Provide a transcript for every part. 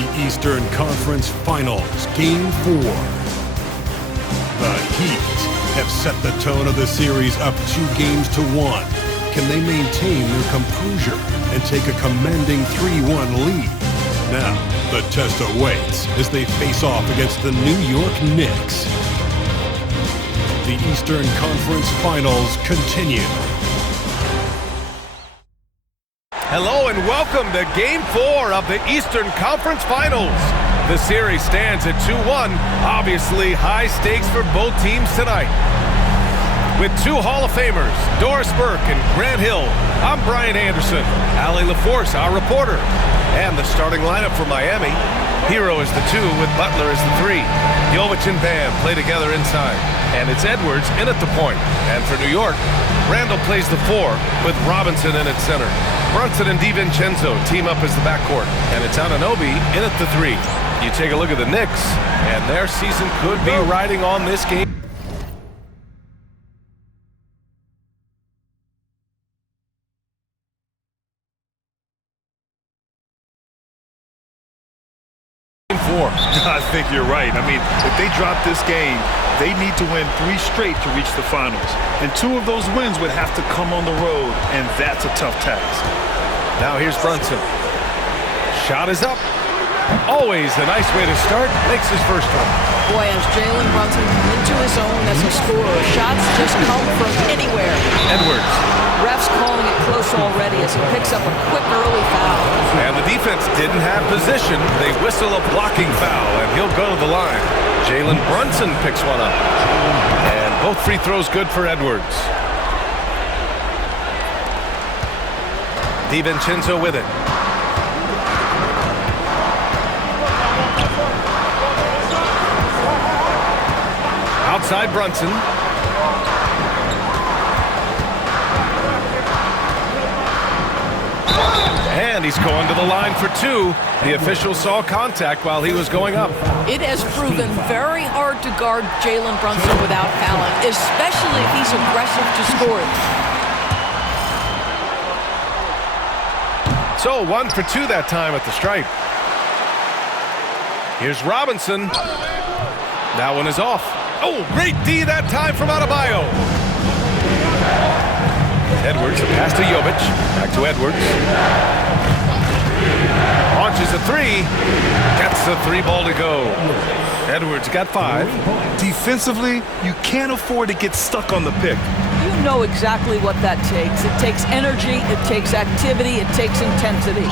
the Eastern Conference Finals, Game 4. The Heat have set the tone of the series up 2-1. Can they maintain their composure and take a commanding 3-1 lead? Now, the test awaits as they face off against the New York Knicks. The Eastern Conference Finals continue. Hello and welcome to Game 4 of the Eastern Conference Finals. The series stands at 2-1. Obviously, high stakes for both teams tonight. With two Hall of Famers, Doris Burke and Grant Hill, I'm Brian Anderson. Allie LaForce, our reporter. And the starting lineup for Miami. Hero is the 2 with Butler as the 3. Jovic and Bam play together inside. And it's Edwards in at the point. And for New York, Randall plays the 4 with Robinson in at center. Brunson and DiVincenzo team up as the backcourt. And it's Anunoby in at the 3. You take a look at the Knicks, and their season could be riding on this game. I think you're right. I mean, if they drop this game, they need to win 3 straight to reach the finals. And 2 of those wins would have to come on the road, and that's a tough task. Now here's Brunson. Shot is up. Always a nice way to start. Makes his first one. Boy, as Jalen Brunson into his own as a scorer, shots just come from anywhere. Edwards. Refs calling it close already as he picks up a quick early foul. And the defense didn't have position. They whistle a blocking foul, and he'll go to the line. Jalen Brunson picks one up. And both free throws good for Edwards. DiVincenzo with it. Outside Brunson. And he's going to the line for 2. The official saw contact while he was going up. It has proven very hard to guard Jalen Brunson without Allen, especially if he's aggressive to score it. So 1 for 2 that time at the stripe. Here's Robinson. That one is off. Oh, great D that time from Adebayo. Edwards, a pass to Jovic. Back to Edwards. Launches a 3. Gets the 3 ball to go. Edwards got 5. Defensively, you can't afford to get stuck on the pick. You know exactly what that takes. It takes energy, it takes activity, it takes intensity.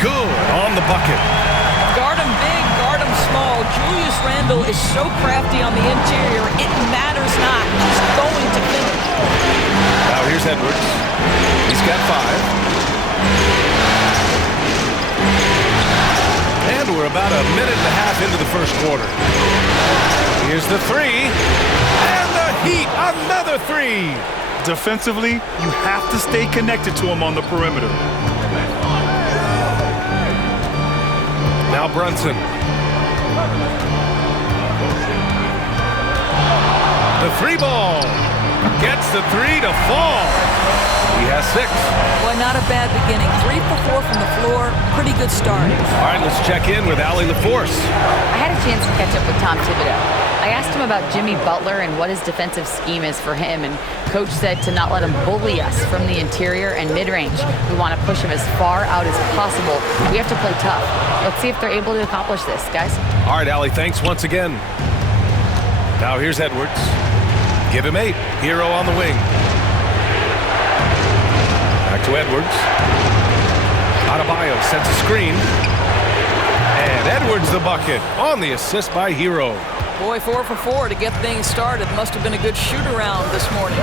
Good on the bucket. Guard him big, guard him small. Julius Randle is so crafty on the interior, it matters not. He's going to finish. Now here's Edwards. He's got 5. And we're about a minute and a half into the first quarter. Here's the 3. And the Heat, another 3. Defensively, you have to stay connected to him on the perimeter. Now Brunson. The 3 ball. Gets the 3 to fall. He has 6. Well, not a bad beginning. 3 for 4 from the floor. Pretty good start. All right, let's check in with Allie LaForce. I had a chance to catch up with Tom Thibodeau. I asked him about Jimmy Butler and what his defensive scheme is for him, and Coach said to not let him bully us from the interior and mid-range. We want to push him as far out as possible. We have to play tough. Let's see if they're able to accomplish this, guys. All right, Allie, thanks once again. Now here's Edwards. Give him 8. Hero on the wing. Back to Edwards. Adebayo sets a screen. And Edwards the bucket on the assist by Hero. Boy, 4 for 4 to get things started. Must have been a good shoot-around this morning.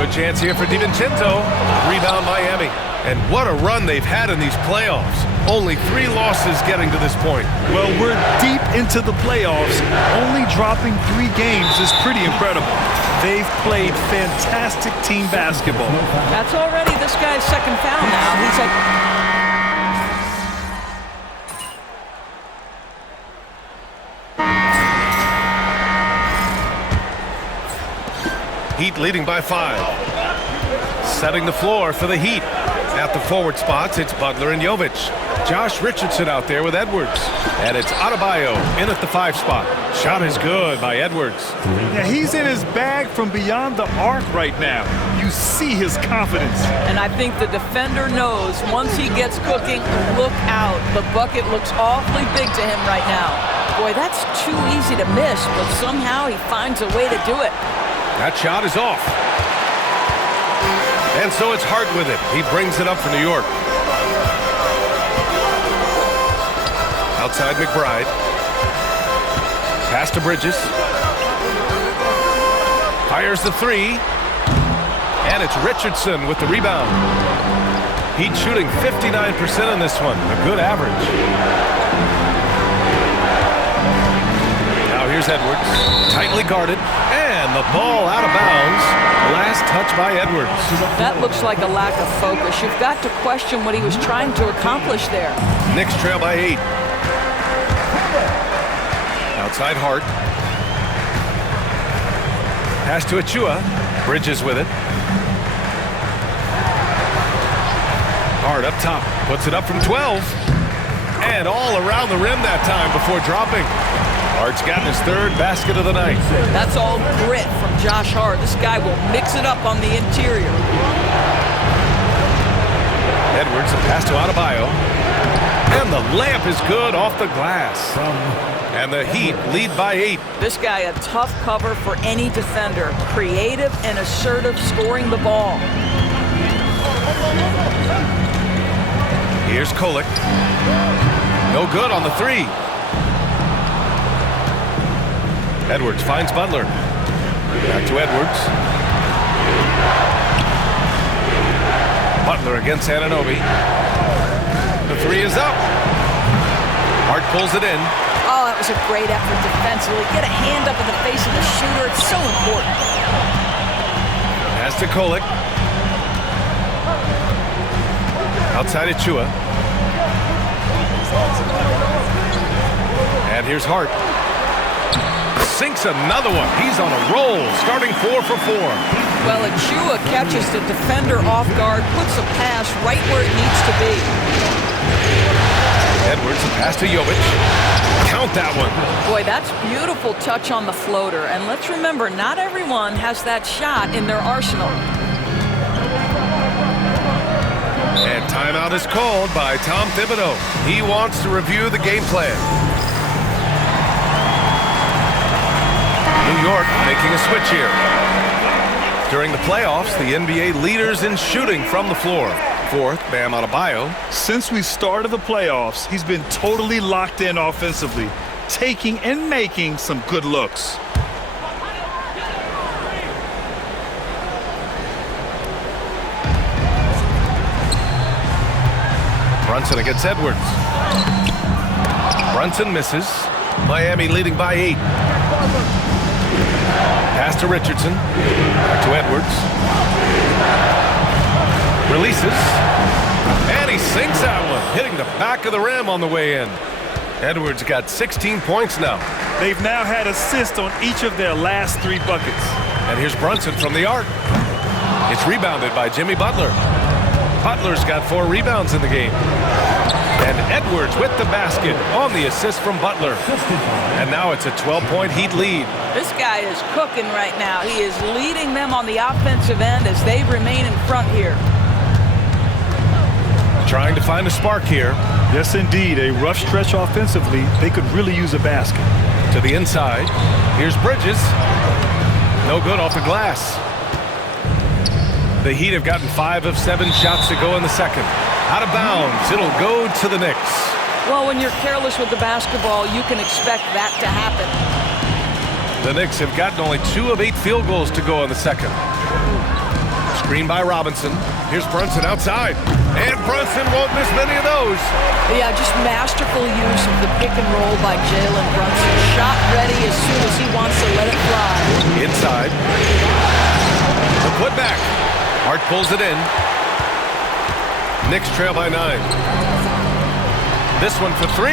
Good chance here for DiVincenzo. Rebound Miami. And what a run they've had in these playoffs. Only 3 losses getting to this point. Well, we're deep into the playoffs. Only dropping 3 games is pretty incredible. They've played fantastic team basketball. That's already this guy's second foul now. He's at... Heat leading by 5. Setting the floor for the Heat. At the forward spots, it's Butler and Jovic. Josh Richardson out there with Edwards. And it's Adebayo in at the 5 spot. Shot is good by Edwards. Yeah, he's in his bag from beyond the arc right now. You see his confidence. And I think the defender knows once he gets cooking, look out. The bucket looks awfully big to him right now. Boy, that's too easy to miss, but somehow he finds a way to do it. That shot is off. And so it's Hart with it. He brings it up for New York. Outside McBride. Pass to Bridges. Fires the 3. And it's Richardson with the rebound. Heat shooting 59% in this one. A good average. Now here's Edwards. Tightly guarded. And the ball out of bounds. Last touch by Edwards. That looks like a lack of focus. You've got to question what he was trying to accomplish there. Knicks trail by 8. Outside Hart. Pass to Achua. Bridges with it. Hart up top. Puts it up from 12. And all around the rim that time before dropping. Hart's gotten his 3rd basket of the night. That's all grit from Josh Hart. This guy will mix it up on the interior. Edwards, a pass to Adebayo. And the layup is good off the glass. And the Heat lead by 8. This guy a tough cover for any defender. Creative and assertive scoring the ball. Here's Kolek. No good on the 3. Edwards finds Butler. Back to Edwards. Butler against Anunoby. The 3 is up. Hart pulls it in. Oh, that was a great effort defensively. Get a hand up in the face of the shooter. It's so important. Pass to Kolek. Outside Achua. And here's Hart. Sinks another one. He's on a roll, starting 4 for 4. Well, Achua catches the defender off guard, puts a pass right where it needs to be. Edwards, a pass to Jovic. Count that one. Boy, that's beautiful touch on the floater. And let's remember, not everyone has that shot in their arsenal. And timeout is called by Tom Thibodeau. He wants to review the game plan. New York making a switch here. During the playoffs, the NBA leaders in shooting from the floor. 4th, Bam Adebayo. Since we started the playoffs, he's been totally locked in offensively, taking and making some good looks. Brunson against Edwards. Brunson misses. Miami leading by 8. Pass to Richardson. Back to Edwards. Releases. And he sinks that one, hitting the back of the rim on the way in. Edwards got 16 points now. They've now had assists on each of their last 3 buckets. And here's Brunson from the arc. It's rebounded by Jimmy Butler. Butler's got 4 rebounds in the game. And Edwards with the basket on the assist from Butler. And now it's a 12-point Heat lead. This guy is cooking right now. He is leading them on the offensive end as they remain in front here. Trying to find a spark here. Yes, indeed. A rough stretch offensively. They could really use a basket. To the inside. Here's Bridges. No good off the glass. The Heat have gotten 5 of 7 shots to go in the second. Out of bounds. It'll go to the Knicks. Well, when you're careless with the basketball, you can expect that to happen. The Knicks have gotten only 2 of 8 field goals to go in the second. Screen by Robinson. Here's Brunson outside. And Brunson won't miss many of those. Yeah, just masterful use of the pick and roll by Jalen Brunson. Shot ready as soon as he wants to let it fly. Inside. The putback. Hart pulls it in. Knicks trail by 9. This one for 3.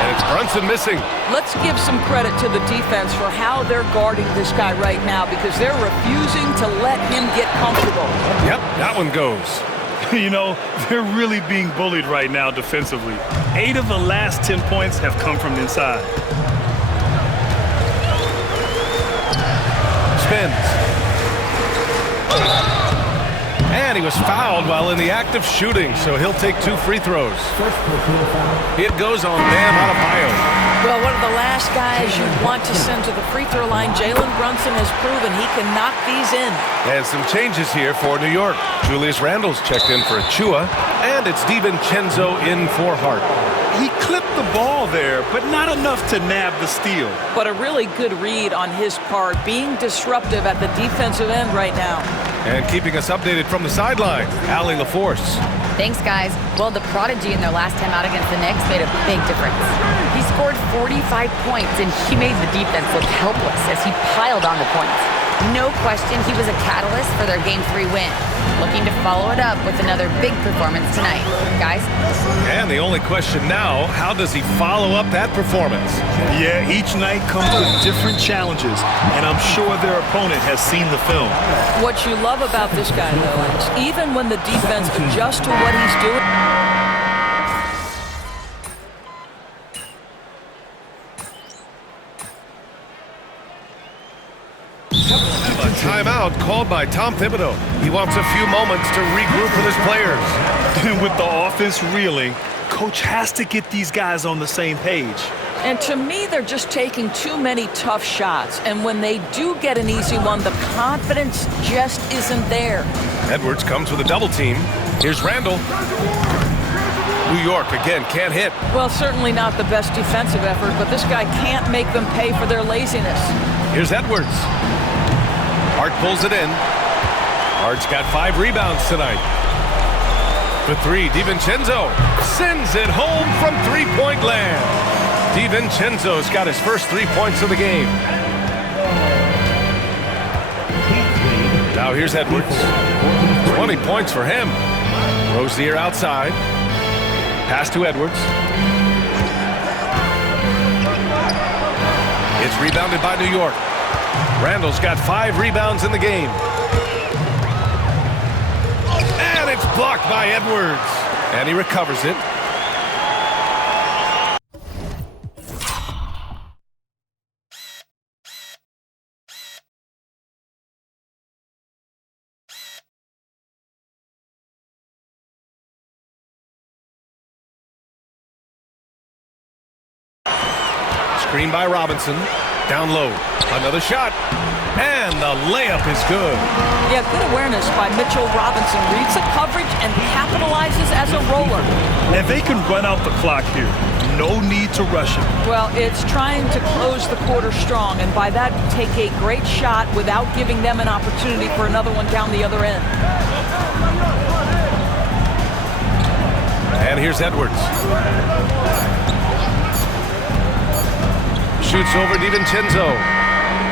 And it's Brunson missing. Let's give some credit to the defense for how they're guarding this guy right now because they're refusing to let him get comfortable. Yep, that one goes. You know, they're really being bullied right now defensively. 8 of the last 10 points have come from inside. Spins. And he was fouled while in the act of shooting, so he'll take 2 free throws. It goes on Bam Adebayo. Well, one of the last guys you'd want to send to the free throw line, Jalen Brunson has proven he can knock these in. And some changes here for New York. Julius Randle's checked in for Achua, and it's DiVincenzo in for Hart. He clipped the ball there, but not enough to nab the steal. But a really good read on his part, being disruptive at the defensive end right now. And keeping us updated from the sideline, Allie LaForce. Thanks, guys. Well, the prodigy in their last time out against the Knicks made a big difference. He scored 45 points, and he made the defense look helpless as he piled on the points. No question he was a catalyst for their Game 3 win. Looking to follow it up with another big performance tonight. Guys? And the only question now, how does he follow up that performance? Yeah, each night comes with different challenges, and I'm sure their opponent has seen the film. What you love about this guy, though, is even when the defense adjusts to what he's doing, Timeout called by Tom Thibodeau. He wants a few moments to regroup with his players. And with the offense reeling, coach has to get these guys on the same page. and to me, they're just taking too many tough shots. And when they do get an easy one, the confidence just isn't there. Edwards comes with a double team. Here's Randle. New York, again, can't hit. Well, certainly not the best defensive effort, but this guy can't make them pay for their laziness. Here's Edwards. Hart pulls it in. Hart's got 5 rebounds tonight. For 3, DiVincenzo sends it home from three-point land. DiVincenzo's got his first 3 points of the game. Now here's Edwards. 20 points for him. Rozier outside. Pass to Edwards. It's rebounded by New York. Randle's got 5 rebounds in the game. And it's blocked by Edwards. And he recovers it. Screen by Robinson. Down low. Another shot. And the layup is good. Yeah, good awareness by Mitchell Robinson. Reads the coverage and capitalizes as a roller. And they can run out the clock here. No need to rush it. Well, it's trying to close the quarter strong, and by that, take a great shot without giving them an opportunity for another one down the other end. And here's Edwards. Shoots over DiVincenzo.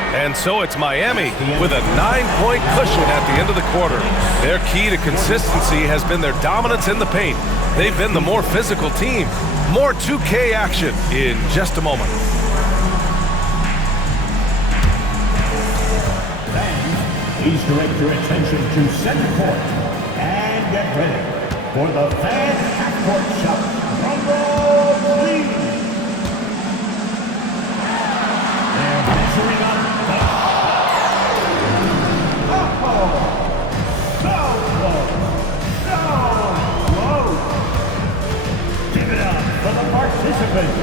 And so it's Miami with a 9-point cushion at the end of the quarter. Their key to consistency has been their dominance in the paint. They've been the more physical team. More 2K action in just a moment. Fans, please direct your attention to center court and get ready for the fan half-court shot. Drum roll, please. They're measuring up the so close. Give it up for the participants.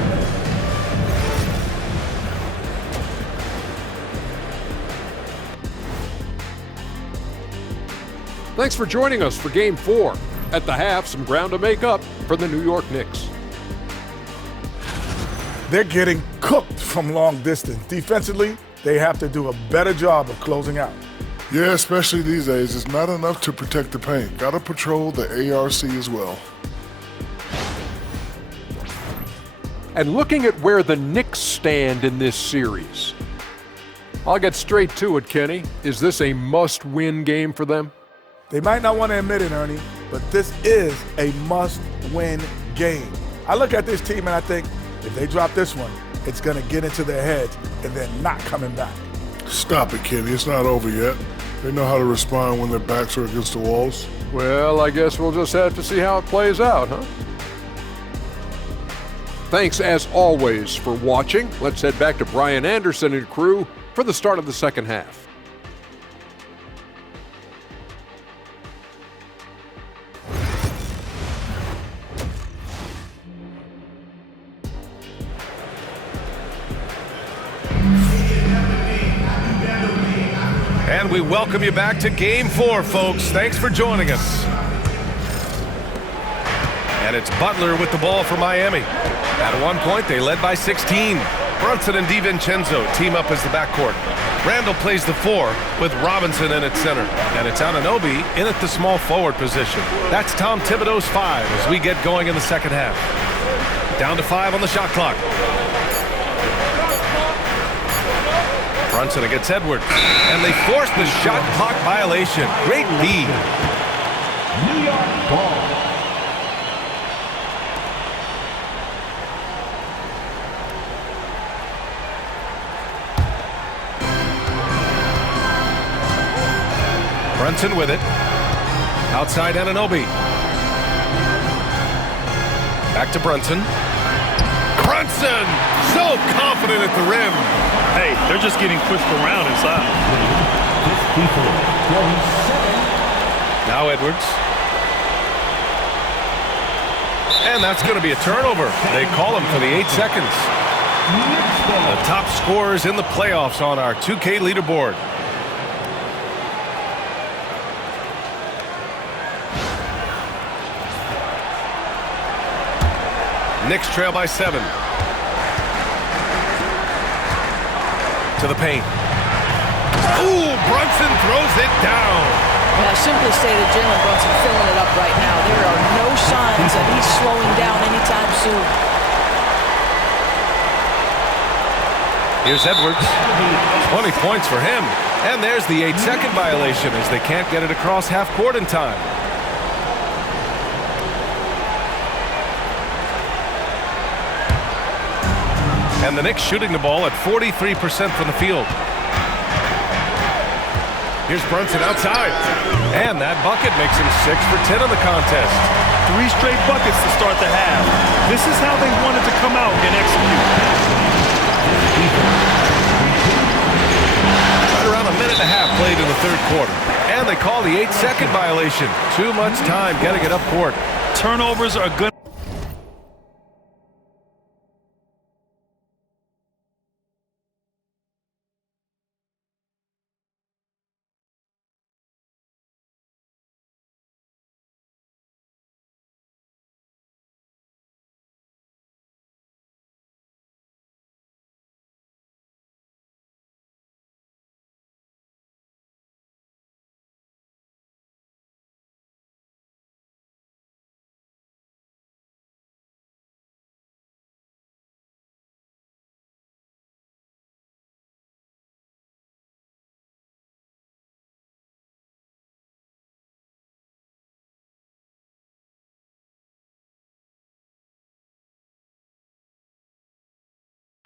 Thanks for joining us for Game 4. At the half, some ground to make up for the New York Knicks. They're getting cooked from long distance. Defensively, they have to do a better job of closing out. Yeah, especially these days. It's not enough to protect the paint. Got to patrol the ARC as well. And looking at where the Knicks stand in this series, I'll get straight to it, Kenny. Is this a must-win game for them? They might not want to admit it, Ernie, but this is a must-win game. I look at this team and I think, if they drop this one, it's going to get into their heads and they're not coming back. Stop it, Kenny. It's not over yet. They know how to respond when their backs are against the walls. Well, I guess we'll just have to see how it plays out, huh? Thanks, as always, for watching. Let's head back to Brian Anderson and crew for the start of the second half. And we welcome you back to Game 4, folks. Thanks for joining us. And it's Butler with the ball for Miami. At one point, they led by 16. Brunson and DiVincenzo team up as the backcourt. Randall plays the 4 with Robinson in at center. And it's Anunoby in at the small forward position. That's Tom Thibodeau's 5 as we get going in the second half. Down to 5 on the shot clock. Brunson against Edwards. And they force the shot clock violation. Great lead. New York ball. Brunson with it. Outside Anunoby. Back to Brunson. Brunson! So confident at the rim. Hey, they're just getting pushed around inside. Now Edwards. And that's going to be a turnover. They call him for the 8 seconds. The top scorers in the playoffs on our 2K leaderboard. Knicks trail by 7. To the paint. Ooh, Brunson throws it down. Yeah, simply stated, Jalen Brunson filling it up right now. There are no signs that he's slowing down anytime soon. Here's Edwards. 20 points for him. And there's the 8-second violation as they can't get it across half court in time. And the Knicks shooting the ball at 43% from the field. Here's Brunson outside. And that bucket makes him 6 for 10 in the contest. 3 straight buckets to start the half. This is how they wanted to come out and execute. Right around a minute and a half played in the third quarter. And they call the 8-second violation. Too much time getting it up court. Turnovers are good.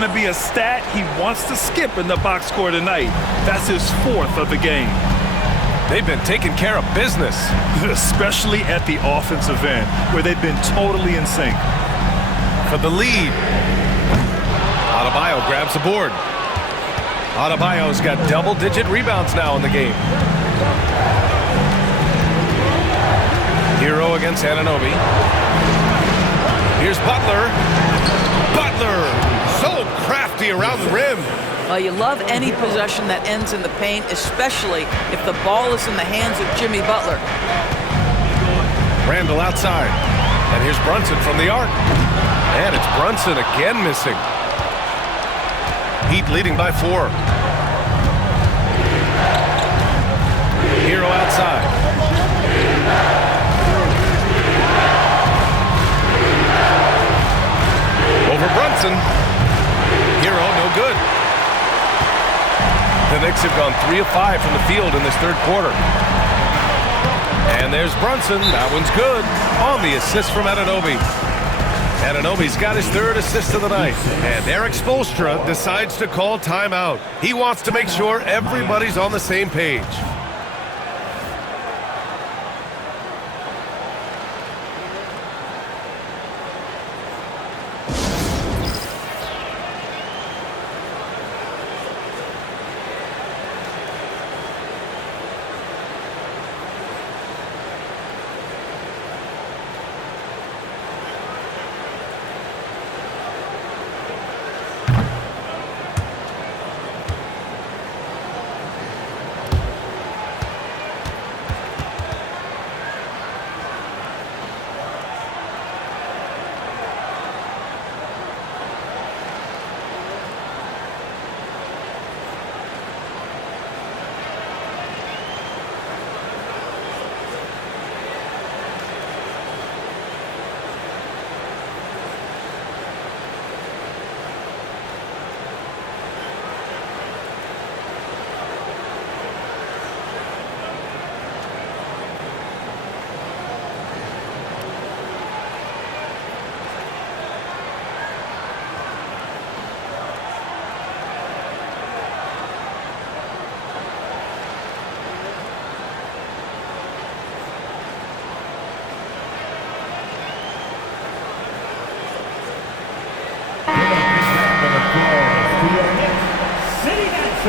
To be a stat he wants to skip in the box score tonight. That's his 4th of the game. They've been taking care of business. Especially at the offensive end, where they've been totally in sync. For the lead. Adebayo grabs the board. Adebayo's got double-digit rebounds now in the game. Hero against Anunoby. Here's Butler. Butler! So crafty around the rim. Well, you love any possession that ends in the paint, especially if the ball is in the hands of Jimmy Butler. Randall outside. And here's Brunson from the arc. And it's Brunson again missing. Heat leading by 4. Hero outside. Over Brunson. Hero, no good. The Knicks have gone 3 of 5 from the field in this third quarter. And there's Brunson. That one's good on the assist from Anunoby. Anunoby's got his 3rd assist of the night. And Eric Spoelstra decides to call timeout. He wants to make sure everybody's on the same page.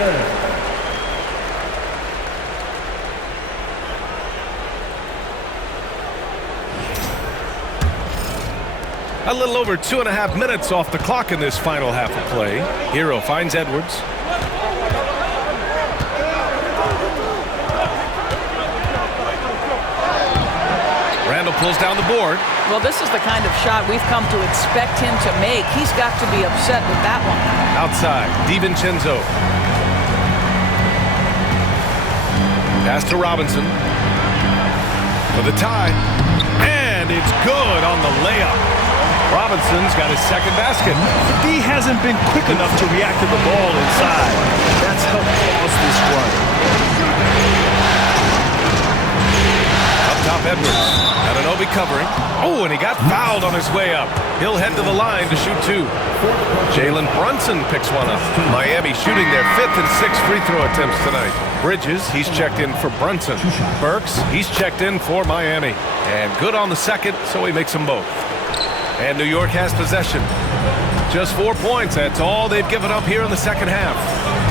serve. A little over 2.5 minutes off the clock in this final half of play. Hero finds Edwards. Randall pulls down the board. Well, this is the kind of shot we've come to expect him to make. He's got to be upset with that one. Outside, DiVincenzo. Pass to Robinson. For the tie. And it's good on the layup. Robinson's got his second basket. D hasn't been quick enough to react to the ball inside. That's helped cause this run. Up top, Edwards. Anunoby covering. Oh, and he got fouled on his way up. He'll head to the line to shoot two. Jalen Brunson picks one up. Miami shooting their 5th and 6th free throw attempts tonight. Bridges, he's checked in for Brunson. Burks, he's checked in for Miami. And good on the second, so he makes them both. And New York has possession. Just 4 points. That's all they've given up here in the second half.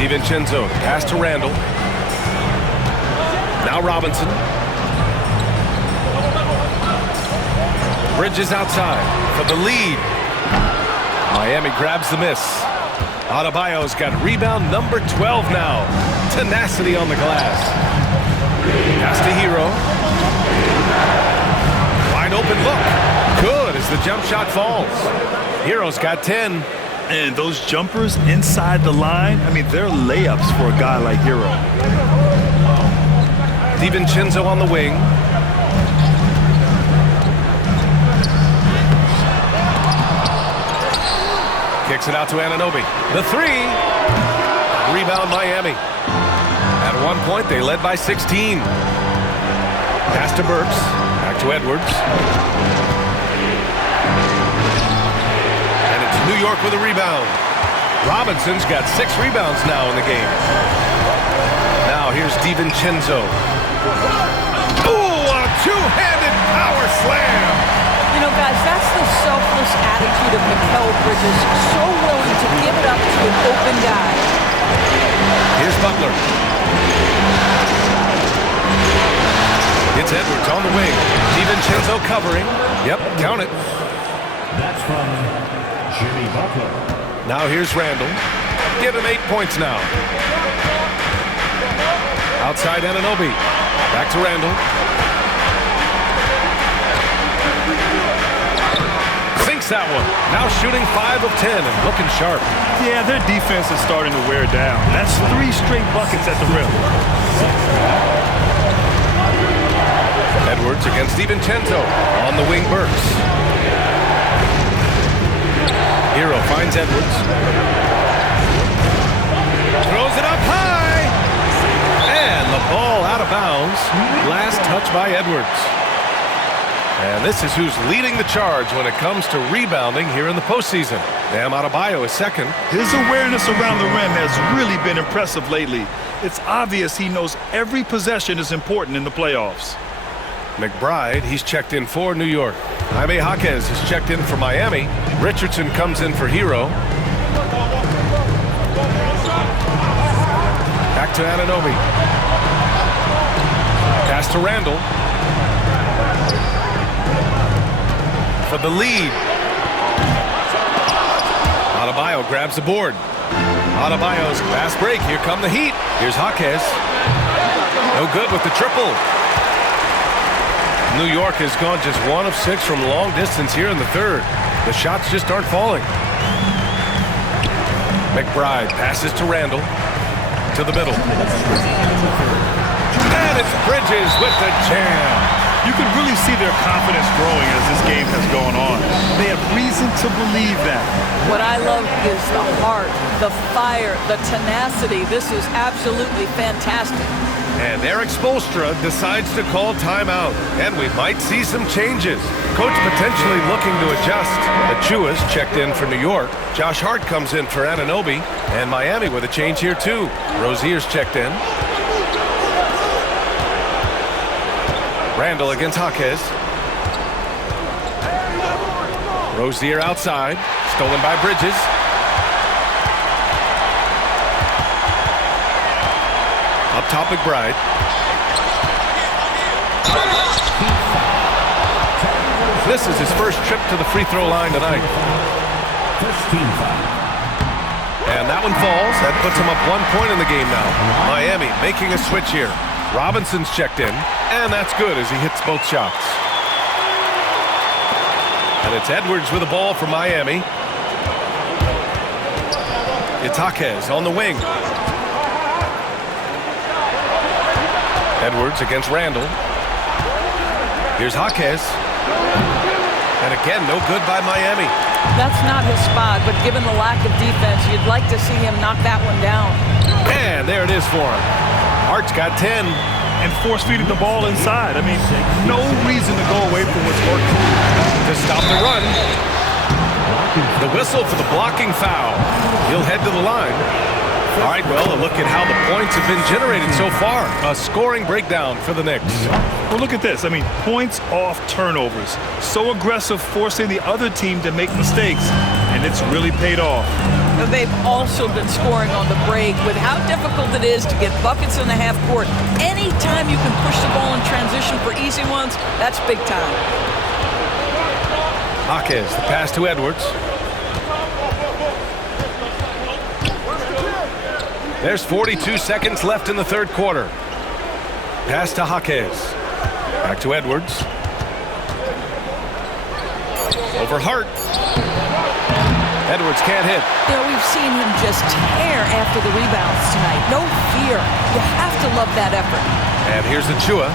DiVincenzo, pass to Randall. Now Robinson. Bridges outside for the lead. Miami grabs the miss. Adebayo's got rebound number 12 now. Tenacity on the glass. Pass to Hero. Wide open look. Good as the jump shot falls. Hero's got 10. And those jumpers inside the line, I mean, they're layups for a guy like Hero. DiVincenzo on the wing. Kicks it out to Anunoby. The three. Rebound Miami. At one point, they led by 16. Pass to Burks. Back to Edwards. And it's New York with a rebound. Robinson's got 6 rebounds now in the game. Now here's DiVincenzo. Ooh, a two-handed power slam. You know, guys, that's the selfless attitude of Mikal Bridges. So willing to give it up to an open guy. Here's Butler. It's Edwards on the wing. DiVincenzo covering. Yep, count it. That's from Jimmy Butler. Now here's Randall. Give him 8 points now. Outside Anunoby. Back to Randall. That one. Now shooting 5 of 10 and looking sharp. Yeah, their defense is starting to wear down. That's 3 straight buckets at the rim. Edwards against DiVincenzo. On the wing, Burks. Hero finds Edwards. Throws it up high. And the ball out of bounds. Last touch by Edwards. And this is who's leading the charge when it comes to rebounding here in the postseason. Bam Adebayo is second. His awareness around the rim has really been impressive lately. It's obvious he knows every possession is important in the playoffs. McBride, he's checked in for New York. Jaime Jaquez is checked in for Miami. Richardson comes in for Hero. Back to Anunoby. Pass to Randall. For the lead. Adebayo grabs the board. Adebayo's fast break. Here come the Heat. Here's Jaquez. No good with the triple. New York has gone just 1 of 6 from long distance here in the third. The shots just aren't falling. McBride passes to Randall. To the middle. And it's Bridges with the jam. You can really see their confidence growing as this game has gone on. They have reason to believe that. What I love is the heart, the fire, the tenacity. This is absolutely fantastic. And Eric Spoelstra decides to call timeout. And we might see some changes. Coach potentially looking to adjust. Achua's checked in for New York. Josh Hart comes in for Anunoby. And Miami with a change here too. Rozier's checked in. Randall against Jaquez. Rozier outside. Stolen by Bridges. Up top, McBride. This is his first trip to the free throw line tonight. And that one falls. That puts him up 1 point in the game now. Miami making a switch here. Robinson's checked in, and that's good as he hits both shots. And it's Edwards with the ball for Miami. It's Jaquez on the wing. Edwards against Randall. Here's Jaquez. And again, no good by Miami. That's not his spot, but given the lack of defense, you'd like to see him knock that one down. And there it is for him. Hart's got 10. And force-feeding the ball inside. I mean, no reason to go away from what's working. To stop the run. The whistle for the blocking foul. He'll head to the line. All right, well, a look at how the points have been generated so far. A scoring breakdown for the Knicks. Well, look at this. I mean, points off turnovers. So aggressive, forcing the other team to make mistakes, and it's really paid off. They've also been scoring on the break with how difficult it is to get buckets in the half court. Anytime you can push the ball in transition for easy ones, that's big time. Jaquez, the pass to Edwards. There's 42 seconds left in the third quarter. Pass to Jaquez. Back to Edwards. Over Hart. Edwards can't hit. You know, we've seen him just tear after the rebounds tonight. No fear. You have to love that effort. And here's Achua.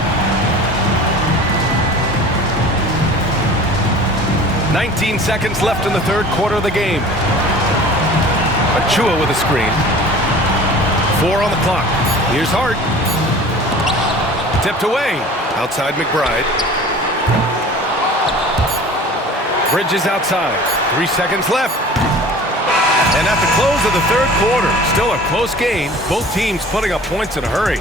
19 seconds left in the third quarter of the game. Achua with a screen. 4 on the clock. Here's Hart. Tipped away. Outside McBride. Bridges outside. 3 seconds left. And at the close of the third quarter, still a close game. Both teams putting up points in a hurry.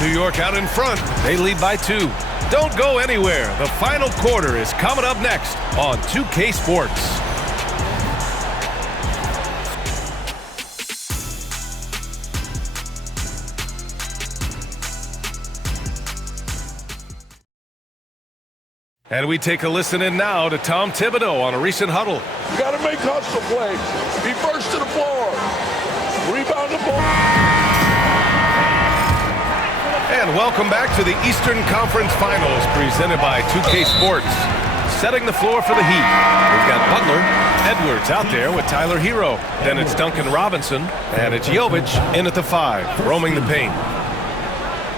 New York out in front. They lead by 2. Don't go anywhere. The final quarter is coming up next on 2K Sports. And we take a listen in now to Tom Thibodeau on a recent huddle. You got to make hustle plays. Be first to the floor. Rebound the ball. And welcome back to the Eastern Conference Finals presented by 2K Sports. Setting the floor for the Heat. We've got Butler, Edwards out there with Tyler Hero. Then it's Duncan Robinson, and it's Jovic in at the 5, roaming the paint.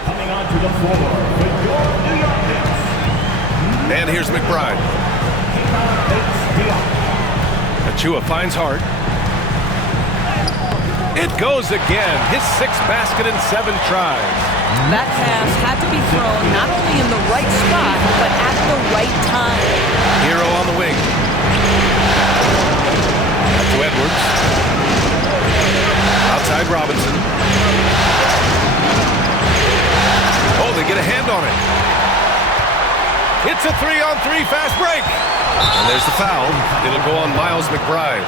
Coming onto the floor with your New York Knicks. And here's McBride. Achua finds Hart. It goes again. His 6th basket in 7 tries. That pass had to be thrown not only in the right spot, but at the right time. Hero on the wing. Up to Edwards. Outside Robinson. Oh, they get a hand on it. It's a 3-on-3 fast break. And there's the foul. It'll go on Miles McBride.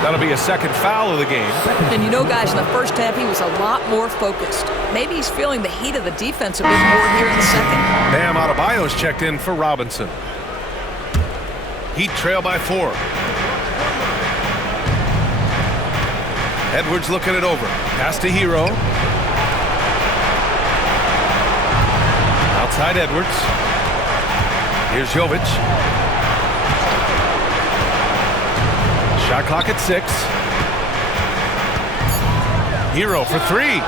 That'll be a second foul of the game. And you know, guys, in the first half, he was a lot more focused. Maybe he's feeling the heat of the defense a bit more here in the second. Bam Adebayo's checked in for Robinson. Heat trail by 4. Edwards looking it over. Pass to Hero. Outside Edwards. Here's Jovic. Shot clock at 6. Hero for 3.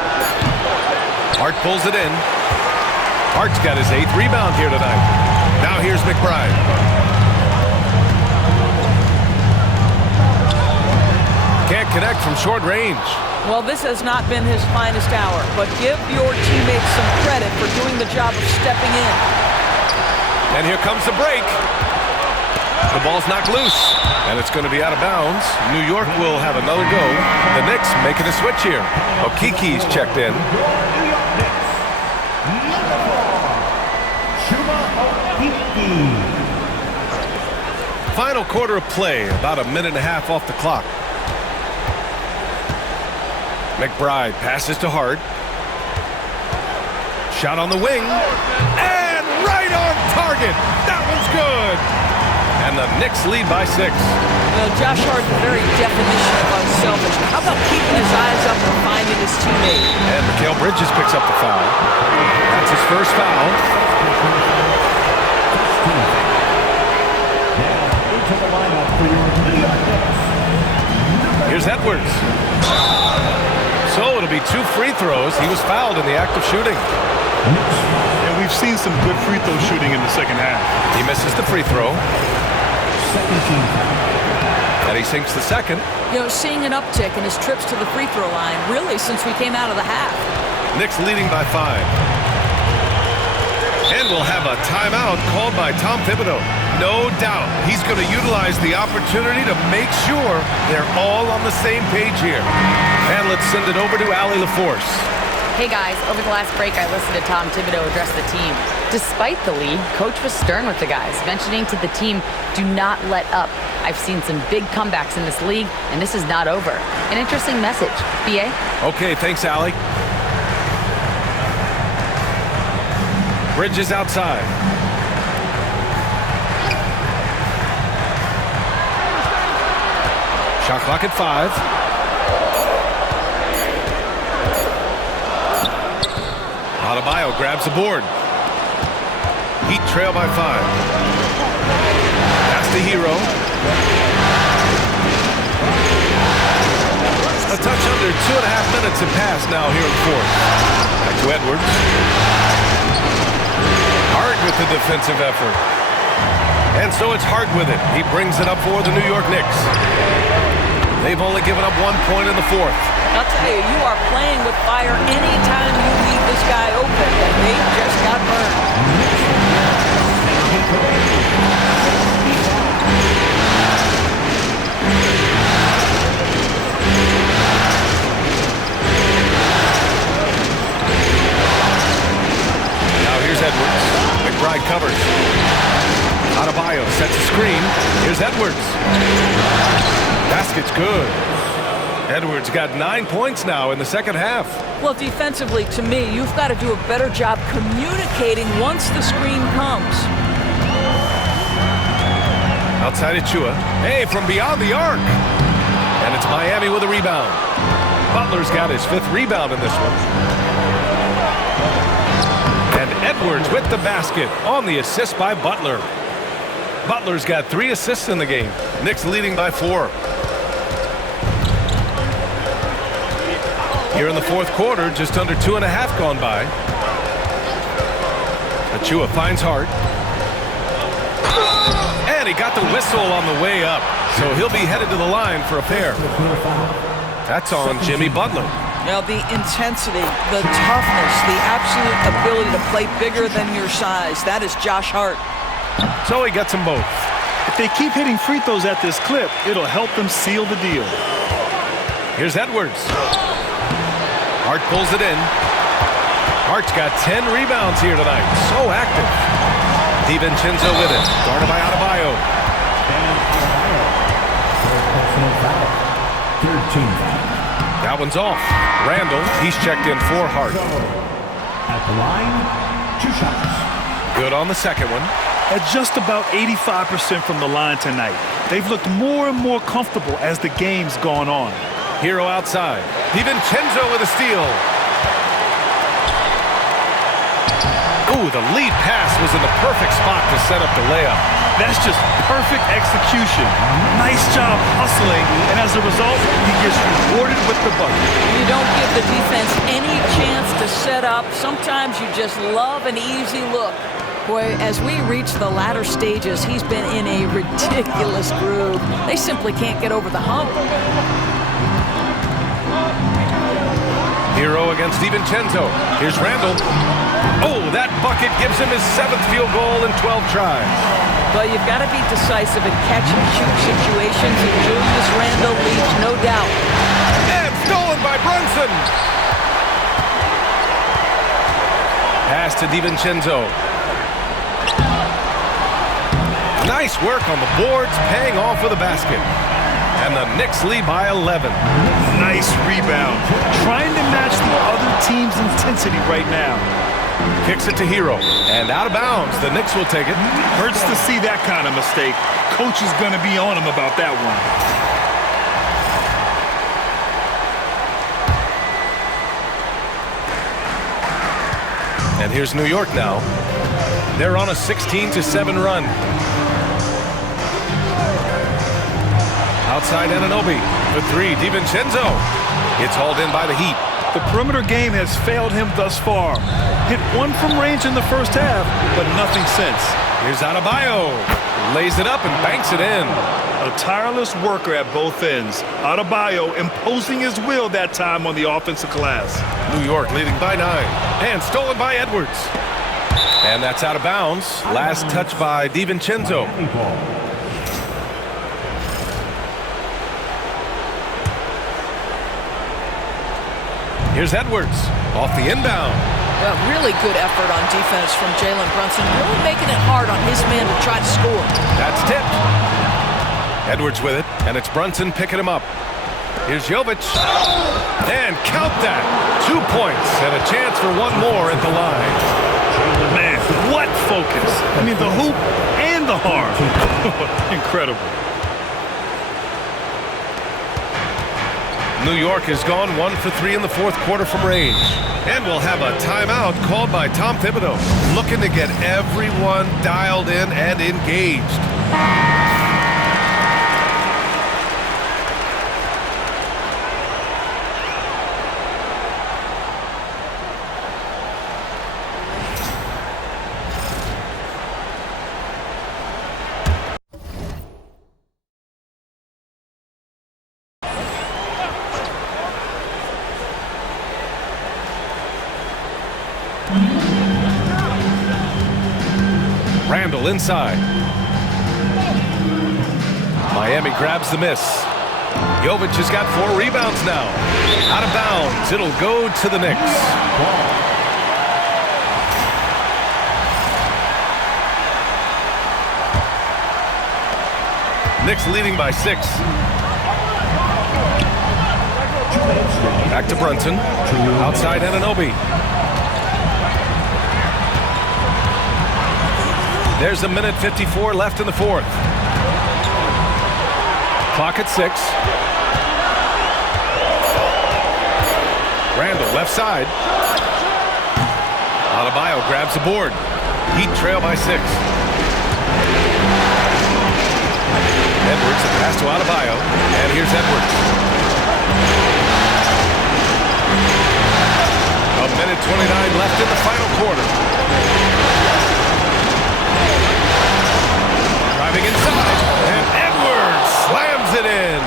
Hart pulls it in. Hart's got his 8th rebound here tonight. Now here's McBride. Can't connect from short range. Well, this has not been his finest hour, but give your teammates some credit for doing the job of stepping in. And here comes the break. The ball's knocked loose, and it's going to be out of bounds. New York will have another go. The Knicks making a switch here. Okiki's checked in. Final quarter of play, about a minute and a half off the clock. McBride passes to Hart. Shot on the wing. And right on target. That one's good. And the Knicks lead by 6. Josh Hart, the very definition of unselfish. How about keeping his eyes up and finding his teammate? And Mikal Bridges picks up the foul. That's his first foul. Here's Edwards. So it'll be 2 free throws. He was fouled in the act of shooting. And we've seen some good free throw shooting in the second half. He misses the free throw. And he sinks the second. Seeing an uptick in his trips to the free throw line, really, since we came out of the half. Knicks leading by 5. And we'll have a timeout called by Tom Thibodeau. No doubt he's going to utilize the opportunity to make sure they're all on the same page here. And let's send it over to Allie LaForce. Hey guys, over the last break I listened to Tom Thibodeau address the team. Despite the lead, Coach was stern with the guys, mentioning to the team, do not let up. I've seen some big comebacks in this league, and this is not over. An interesting message. B.A.? Okay, thanks, Allie. Bridges outside. Shot clock at 5. Adebayo grabs the board. Heat trail by 5. Pass to Hero. A touch under 2.5 minutes have passed now here in the 4th. Back to Edwards. Hart with the defensive effort. And so it's Hart with it. He brings it up for the New York Knicks. They've only given up 1 point in the 4th. I'll tell you, you are playing with fire anytime you leave this guy open, and they just got burned. Now here's Edwards. McBride covers. Adebayo sets a screen. Here's Edwards. Basket's good. Edwards got 9 points now in the second half. Well, defensively, to me, you've got to do a better job communicating once the screen comes. Outside Achua. Hey, from beyond the arc. And it's Miami with a rebound. Butler's got his 5th rebound in this one. And Edwards with the basket on the assist by Butler. Butler's got 3 assists in the game. Knicks leading by 4. Here in the 4th quarter, just under 2.5 gone by. Achua finds Hart. And he got the whistle on the way up. So he'll be headed to the line for a pair. That's on Jimmy Butler. Now the intensity, the toughness, the absolute ability to play bigger than your size. That is Josh Hart. So he gets them both. If they keep hitting free throws at this clip, it'll help them seal the deal. Here's Edwards. Hart pulls it in. Hart's got 10 rebounds here tonight. So active. DiVincenzo with it. Guarded by Adebayo. That one's off. Randall, he's checked in for Hart. At the line, 2 shots. Good on the second one. At just about 85% from the line tonight. They've looked more and more comfortable as the game's gone on. Hero outside. DiVincenzo with a steal. Ooh, the lead pass was in the perfect spot to set up the layup. That's just perfect execution. Nice job hustling, and as a result, he gets rewarded with the bucket. You don't give the defense any chance to set up. Sometimes you just love an easy look. Boy, as we reach the latter stages, he's been in a ridiculous groove. They simply can't get over the hump. Hero against DiVincenzo. Here's Randall. Oh, that bucket gives him his 7th field goal in 12 tries. But you've got to be decisive in catch-and-shoot situations, and Julius Randall leaves no doubt. And stolen by Brunson. Pass to DiVincenzo. Nice work on the boards, paying off with a basket. And the Knicks lead by 11. Nice rebound. Trying to match the other team's intensity right now. Kicks it to Hero. And out of bounds. The Knicks will take it. Hurts to see that kind of mistake. Coach is going to be on him about that one. And here's New York now. They're on a 16-7 run. Outside Anunoby for three. DiVincenzo. It's hauled in by the Heat. The perimeter game has failed him thus far. Hit one from range in the first half, but nothing since. Here's Adebayo. Lays it up and banks it in. A tireless worker at both ends. Adebayo imposing his will that time on the offensive glass. New York leading by 9. And stolen by Edwards. And that's out of bounds. Last touch by DiVincenzo. Here's Edwards off the inbound. Well, really good effort on defense from Jalen Brunson, really making it hard on his man to try to score. That's tipped. Edwards with it, and it's Brunson picking him up. Here's Jovic. And count that. 2 points and a chance for one more at the line. Man, what focus. I mean, the hoop and the harm. Incredible. New York has gone 1 for 3 in the fourth quarter from range. And we'll have a timeout called by Tom Thibodeau, looking to get everyone dialed in and engaged. Randall inside. Miami grabs the miss. Jovic has got 4 rebounds now. Out of bounds. It'll go to the Knicks. Knicks leading by 6. Back to Brunson. Outside Anunoby. There's 1:54 left in the fourth. Clock at 6. Randall left side. Adebayo grabs the board. Heat trail by 6. Edwards, a pass to Adebayo. And here's Edwards. 1:29 left in the final quarter. Driving inside, and Edwards slams it in.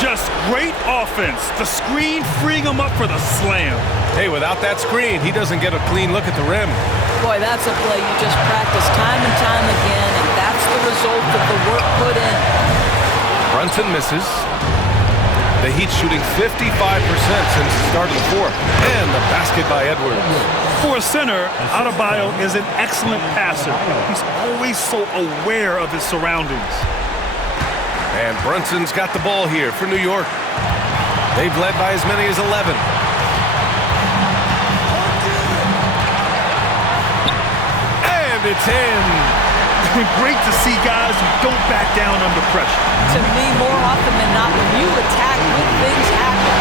Just great offense. The screen freeing him up for the slam. Hey, without that screen, he doesn't get a clean look at the rim. Boy, that's a play you just practice time and time again, and that's the result of the work put in. Brunson misses. The Heat shooting 55% since the start of the fourth. And the basket by Edwards. For a center, Adebayo is an excellent passer. He's always so aware of his surroundings. And Brunson's got the ball here for New York. They've led by as many as 11. And it's in. Great to see guys who don't back down under pressure. To me, more often than not, when you attack, good things happen.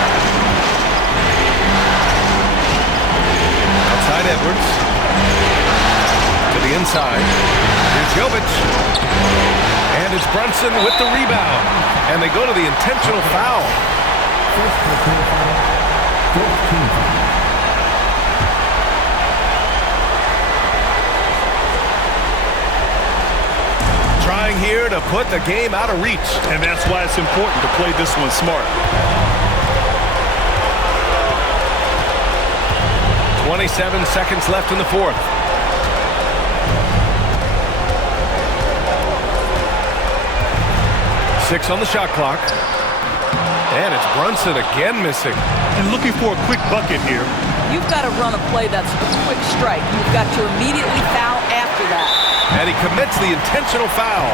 Outside Edwards. To the inside. Here's Jovic. And it's Brunson with the rebound. And they go to the intentional foul. Trying here to put the game out of reach. And that's why it's important to play this one smart. 27 seconds left in the fourth. Six on the shot clock. And it's Brunson again missing. And looking for a quick bucket here. You've got to run a play that's a quick strike. You've got to immediately foul after that. And he commits the intentional foul.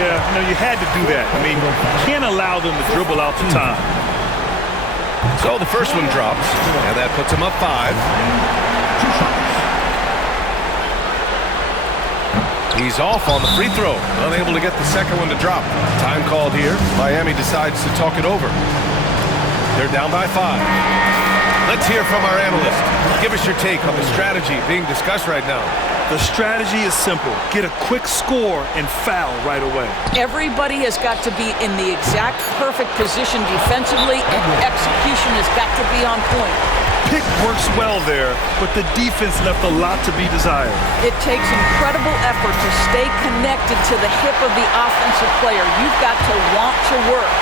Yeah, you had to do that. I mean, you can't allow them to dribble out the time. So the first one drops, and that puts him up 5. He's off on the free throw, unable to get the second one to drop. Time called here. Miami decides to talk it over. They're down by 5. Let's hear from our analyst. Give us your take on the strategy being discussed right now. The strategy is simple. Get a quick score and foul right away. Everybody has got to be in the exact perfect position defensively, and execution has got to be on point. Pick works well there, but the defense left a lot to be desired. It takes incredible effort to stay connected to the hip of the offensive player. You've got to want to work.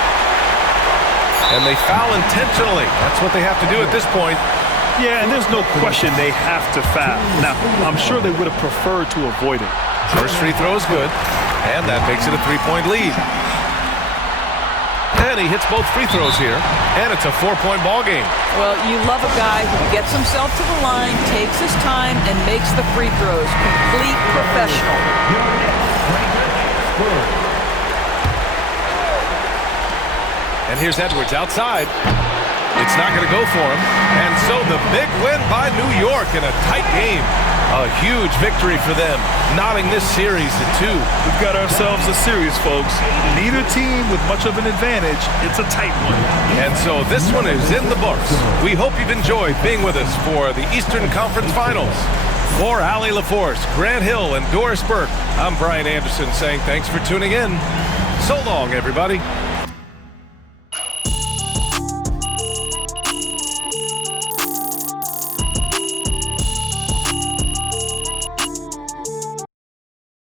And they foul intentionally. That's what they have to do at this point. Yeah, and there's no question they have to foul. Now, I'm sure they would have preferred to avoid it. First free throw is good, and that makes it a 3-point lead. And he hits both free throws here, and it's a 4-point ball game. Well, you love a guy who gets himself to the line, takes his time, and makes the free throws. Complete professional. And here's Edwards outside. It's not going to go for him. And so the big win by New York in a tight game. A huge victory for them, knotting this series at 2. We've got ourselves a series, folks. Neither team with much of an advantage. It's a tight one. And so this one is in the books. We hope you've enjoyed being with us for the Eastern Conference Finals. For Allie LaForce, Grant Hill, and Doris Burke, I'm Brian Anderson saying thanks for tuning in. So long, everybody.